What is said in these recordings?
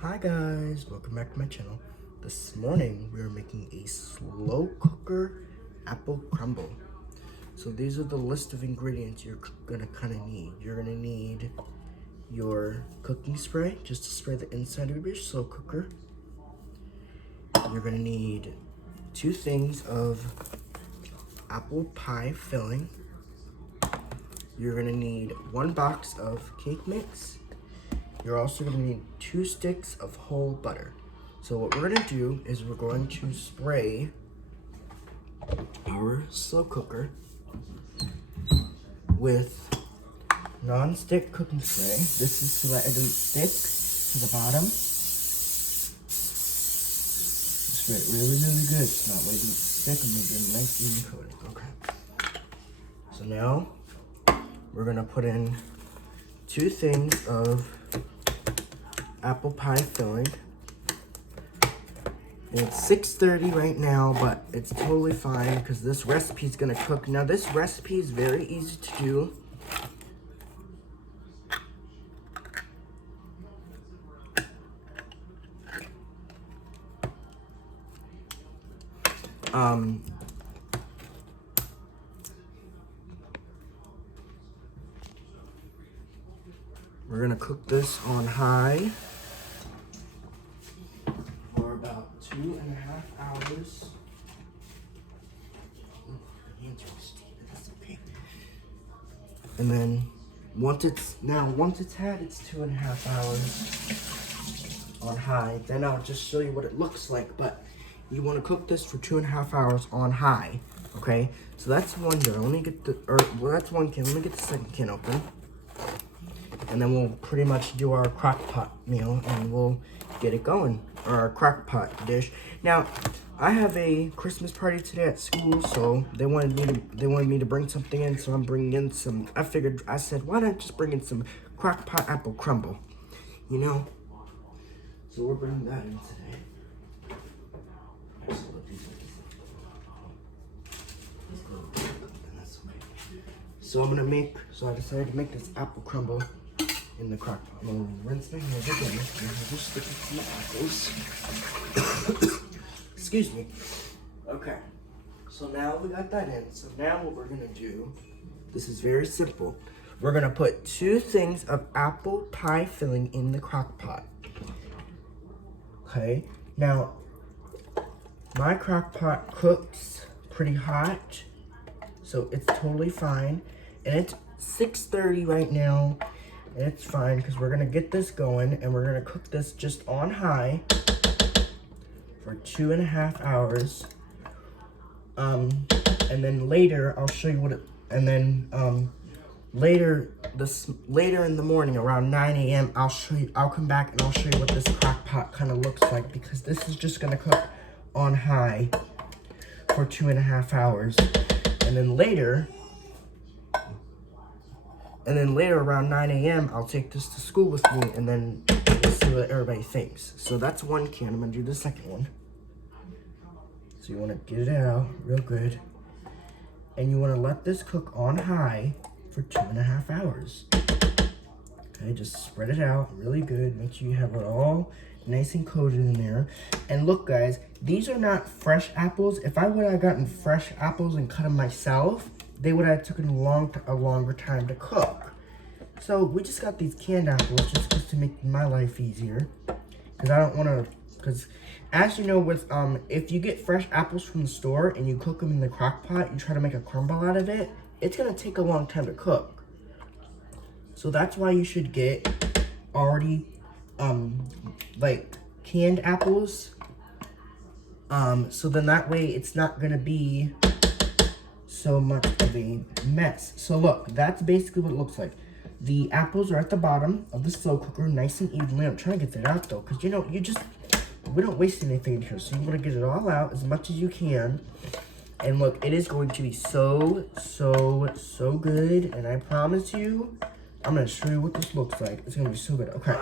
Hi guys, welcome back to my channel. This morning we are making a slow cooker apple crumble. So these are the list of ingredients you're gonna kind of need. You're gonna need your cooking spray, just to spray the inside of your slow cooker. You're gonna need 2 things of apple pie filling. You're gonna need 1 box of cake mix. You're also going to need 2 sticks of whole butter. So what we're going to do is we're going to spray our slow cooker with non-stick cooking spray. This is so that it doesn't stick to the bottom. Spray it really good so that way it doesn't stick and make it a nice even coating. Okay. So now we're going to put in 2 things of apple pie filling. It's 6:30 right now, but it's totally fine because this recipe is gonna cook. Now this recipe is very easy to do. We're gonna cook this on high for about 2.5 hours. That's okay. And then once it's had its 2.5 hours on high, then I'll just show you what it looks like. But you want to cook this for 2.5 hours on high. Okay, so that's one jar. Let me get that's 1 can. Let me get the second can open. And then we'll pretty much do our Crock-Pot meal and we'll get it going. Or our Crock-Pot dish. Now, I have a Christmas party today at school, so they wanted me to bring something in, so I'm bringing in some. I said, why not just bring in some Crock-Pot apple crumble, you know? So we're bringing that in today. So I decided to make this apple crumble in the crock pot. I'm gonna rinse my hands again. I'm just sticking to my apples. Excuse me. Okay. So now we got that in. So now what we're gonna do, this is very simple. We're gonna put 2 things of apple pie filling in the crock pot. Okay. Now, my crock pot cooks pretty hot, so it's totally fine. And it's 6:30 right now. And it's fine because we're gonna get this going and we're gonna cook this just on high for 2.5 hours. And then later I'll show you what it. And then later in the morning around 9 a.m. I'll come back and I'll show you what this crock pot kind of looks like, because this is just gonna cook on high for 2.5 hours. And then later around 9 a.m. I'll take this to school with me and then we'll see what everybody thinks. So that's 1 can. I'm gonna do the second one. So you wanna get it out real good. And you wanna let this cook on high for 2.5 hours. Okay, just spread it out really good. Make sure you have it all nice and coated in there. And look guys, these are not fresh apples. If I would have gotten fresh apples and cut them myself, they would have taken a longer time to cook. So we just got these canned apples just to make my life easier. Because I don't want to, because as you know with, if you get fresh apples from the store and you cook them in the crock pot, you try to make a crumble out of it, it's going to take a long time to cook. So that's why you should get already, like canned apples. So then that way it's not going to be so much of a mess. So look, that's basically what it looks like. The apples are at the bottom of the slow cooker, nice and evenly. I'm trying to get that out though, because you know, we don't waste anything in here. So you want to get it all out as much as you can. And look, it is going to be so good. And I promise you, I'm going to show you what this looks like. It's going to be so good. Okay.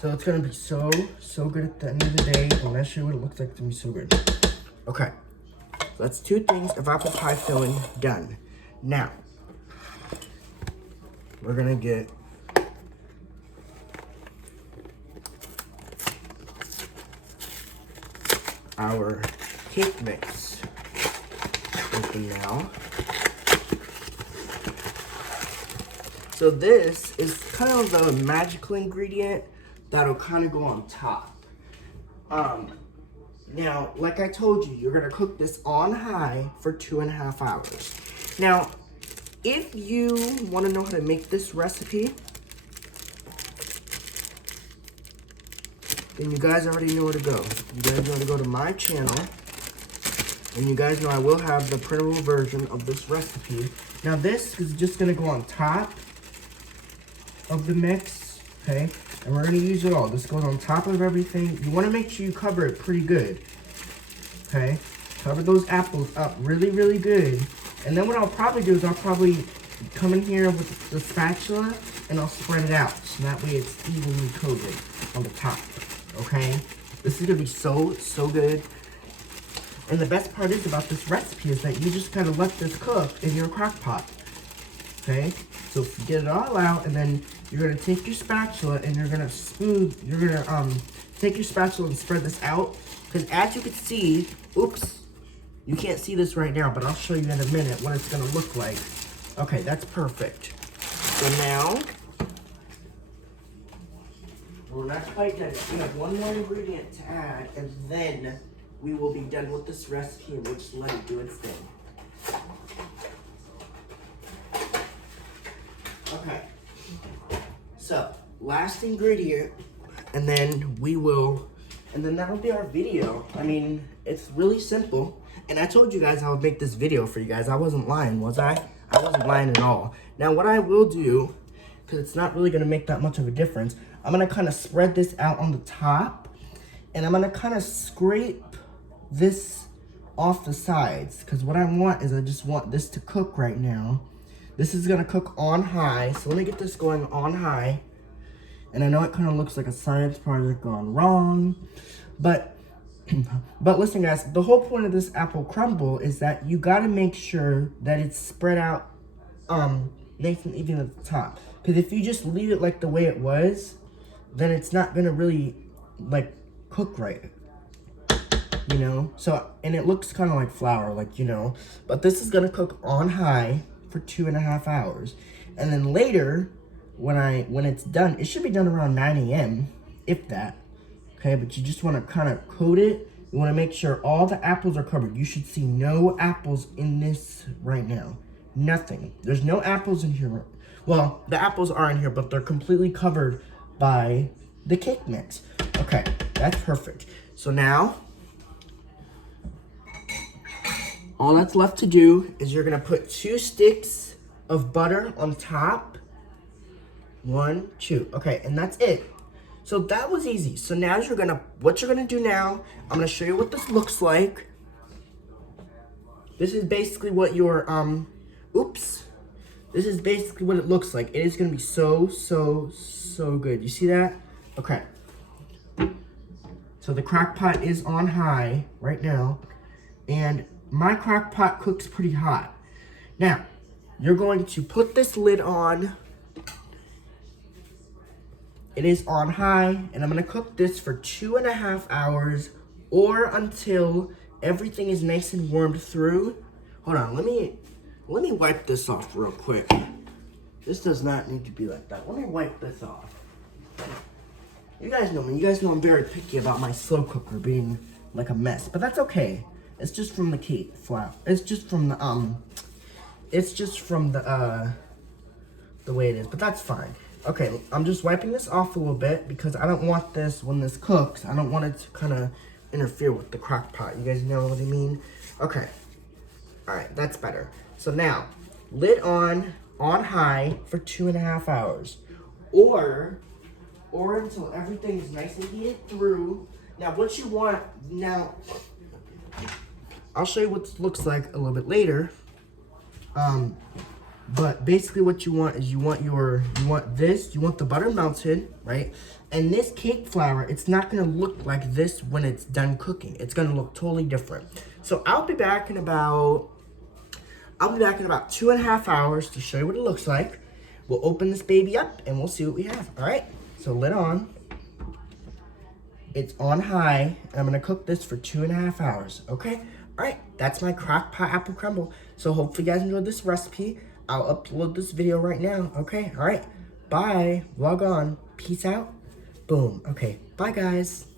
So it's gonna be so good at the end of the day. And when I show you what it looks like, it's gonna be so good. Okay, so that's 2 things of apple pie filling done. Now, we're gonna get our cake mix open now. So this is kind of the magical ingredient that'll kind of go on top. Now, like I told you, you're gonna cook this on high for 2.5 hours. Now, if you wanna know how to make this recipe, then you guys already know where to go. You guys know to go to my channel, and you guys know I will have the printable version of this recipe. Now this is just gonna go on top of the mix, okay? And we're gonna use it all. This goes on top of everything. You wanna make sure you cover it pretty good, okay? Cover those apples up really, really good. And then what I'll probably do is I'll probably come in here with the spatula and I'll spread it out. So that way it's evenly coated on the top, okay? This is gonna be so, so good. And the best part is about this recipe is that you just gotta let this cook in your crock pot, okay? So get it all out, and then you're gonna take your spatula and you're gonna take your spatula and spread this out. Because as you can see, oops, you can't see this right now, but I'll show you in a minute what it's gonna look like. Okay, that's perfect. So now, we're not quite done. We have one more ingredient to add, and then we will be done with this recipe and we'll just let it do its thing. Okay. So, last ingredient, and then that'll be our video. I mean, it's really simple. And I told you guys I would make this video for you guys. I wasn't lying, was I? I wasn't lying at all. Now, what I will do, because it's not really going to make that much of a difference, I'm going to kind of spread this out on the top. And I'm going to kind of scrape this off the sides. Because what I want is I just want this to cook right now. This is going to cook on high. So let me get this going on high. And I know it kind of looks like a science project gone wrong. But listen, guys, the whole point of this apple crumble is that you got to make sure that it's spread out nice and even at the top. Because if you just leave it like the way it was, then it's not going to really, like, cook right. You know? So, and it looks kind of like flour, like, you know. But this is going to cook on high for 2.5 hours. And then later, when it's done, it should be done around 9 a.m., if that. Okay, but you just want to kind of coat it. You want to make sure all the apples are covered. You should see no apples in this right now. Nothing. There's no apples in here. Well, the apples are in here, but they're completely covered by the cake mix. Okay, that's perfect. So now, all that's left to do is you're going to put 2 sticks of butter on top. 1, 2. Okay, and that's it. So that was easy. So now what you're gonna do now, I'm gonna show you what this looks like. This is basically what your, this is basically what it looks like. It is gonna be so, so, so good. You see that? Okay. So the crock pot is on high right now, and my crock pot cooks pretty hot. Now, you're going to put this lid on. It is on high, and I'm gonna cook this for 2.5 hours or until everything is nice and warmed through. Hold on, let me wipe this off real quick. This does not need to be like that. Let me wipe this off. You guys know me. You guys know I'm very picky about my slow cooker being like a mess, but that's okay. It's just from the cake flour. It's just from the the way it is, but that's fine. Okay, I'm just wiping this off a little bit because I don't want this, when this cooks, I don't want it to kind of interfere with the crock pot. You guys know what I mean? Okay. All right, that's better. So now, lid on high for 2.5 hours. Or until everything is nice and heated through. Now, what you want, I'll show you what this looks like a little bit later. But basically what you want is you want the butter melted, right? And this cake flour, it's not gonna look like this when it's done cooking. It's gonna look totally different. So I'll be back in about I'll be back in about 2.5 hours to show you what it looks like. We'll open this baby up and we'll see what we have. All right, so lid on. It's on high, and I'm gonna cook this for 2.5 hours, okay? All right, that's my Crock-Pot apple crumble. So hopefully you guys enjoyed this recipe. I'll upload this video right now, okay? All right, bye, vlog on, peace out, boom. Okay, bye guys.